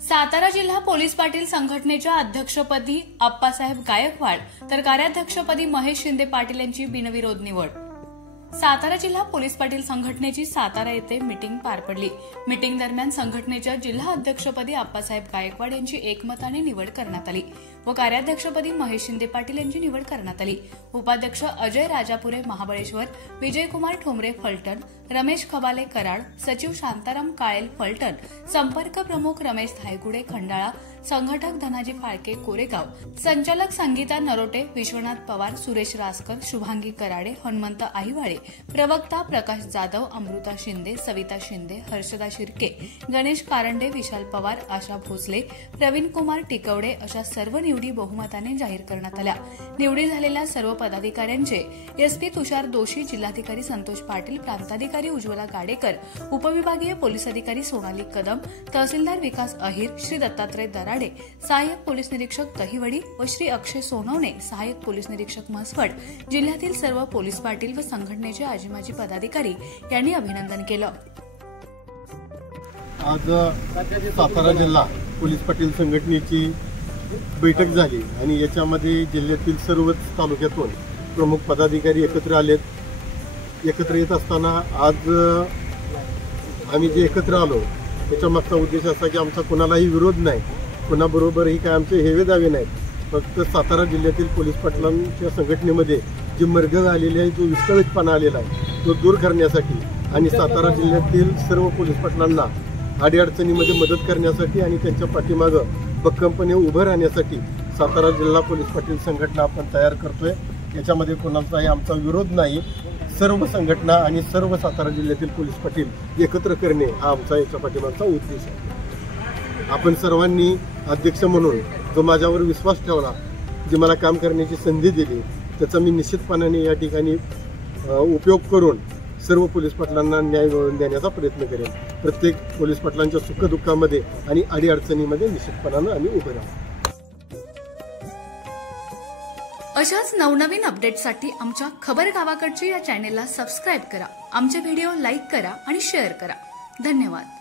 सातारा जिल्हा पोलीस पाटील संघटनेच्या अध्यक्षपदी आप्पासाहेब गायकवाड तर कार्याध्यक्षपदी महेश शिंदे पाटील यांची बिनविरोध निवड। सातारा जिल्हा पोलीस पाटील संघटनेची सातारा येथे मीटिंग पार पडली। मीटिंग दरम्यान संघटनेच्या जिल्हा अध्यक्षपदी आप्पासाहेब गायकवाड यांची एकमताने निवड करण्यात आली व कार्याध्यक्षपदी महेश शिंदे पाटील यांची निवड करण्यात आली। उपाध्यक्ष अजय राजापुरे महाबळेश्वर, विजयकुमार ठोंबरे फलटण, रमेश खबाले कराड, सचिव शांताराम काळेल फलटण, संपर्क प्रमुख रमेश धायगुडे खंडाळा, संघटक धनाजी फाळके कोरेगाव, संचालक संगीता नरोटे, विश्वनाथ पवार, सुरेश रासकर, शुभांगी कराडे, हनुमंत आहिवाळे, प्रवक्ता प्रकाश जाधव, अमृता शिंदे, सविता शिंदे, हर्षदा शिर्के, गणेश कारंडे, विशाल पवार, आशा भोसले, प्रवीण कुमार टिकवडे अशा सर्व निवडी बहुमताने जाहीर करण्यात आल्या। निवडी झालेल्या सर्व पदाधिकाऱ्यांचे एसपी तुषार दोशी, जिल्हाधिकारी संतोष पाटील, प्रांताधिकारी उज्ज्वला गाडेकर, उपविभागीय पोलीस अधिकारी सोनाली कदम, तहसीलदार विकास अहिर, श्री दत्तात्रय दराडे, सहाय्यक पोलीस निरीक्षक दहिवडी व श्री अक्षय सोनवणे, सहाय्यक पोलीस निरीक्षक म्हसवड, जिल्ह्यातील सर्व पोलीस पाटील व संघटनेचे आजी माजी पदाधिकारी यांनी अभिनंदन केलं। आज सातारा जिल्हा पोलीस पाटील संघटनेची बैठक झाली आणि याच्यामध्ये जिल्ह्यातील सर्वच तालुक्यातून प्रमुख पदाधिकारी एकत्र आलेत। एकत्र येत असताना आज आम्ही जे एकत्र आलो त्याच्या मागचा उद्देश असा की आमचा कोणालाही विरोध नाही, कोणाबरोबरही काय आमचे हेवे दावे नाहीत। फक्त सातारा जिल्ह्यातील पोलीस पाटलांच्या संघटनेमध्ये जी मरगळ आलेली आहे, जो विस्कळीतपणा आलेला आहे तो दूर करण्यासाठी आणि सातारा जिल्ह्यातील सर्व पोलीस पाटलांना अडीअडचणीमध्ये मदत करण्यासाठी आणि त्यांच्या पाठीमागं भक्कमपणे उभं राहण्यासाठी सातारा जिल्हा पोलीस पाटील संघटना आपण तयार करतोय। याच्यामध्ये कोणाचाही आमचा विरोध नाही। सर्व संघटना आणि सर्व सातारा जिल्ह्यातील पोलीस पाटील एकत्र करणे हा आमचा याच्या पाठीमागचा उद्देश आहे। आपण सर्वांनी अध्यक्ष म्हणून जो माझ्यावर विश्वास ठेवला, जी मला काम करण्याची संधी दिली, त्याचा मी निश्चितपणाने या ठिकाणी उपयोग करून सर्व पोलीस पाटलांना न्याय मिळवून देण्याचा प्रयत्न करेन। प्रत्येक पोलीस पाटलांच्या सुखदुःखामध्ये आणि अडीअडचणीमध्ये निश्चितपणाने आम्ही उभे राहू। अशाच नवनवीन अपडेटसाठी आमच्या खबर गावाकडची या चॅनेलला सबस्क्राईब करा, आमचे व्हिडिओ लाईक करा आणि शेअर करा। धन्यवाद।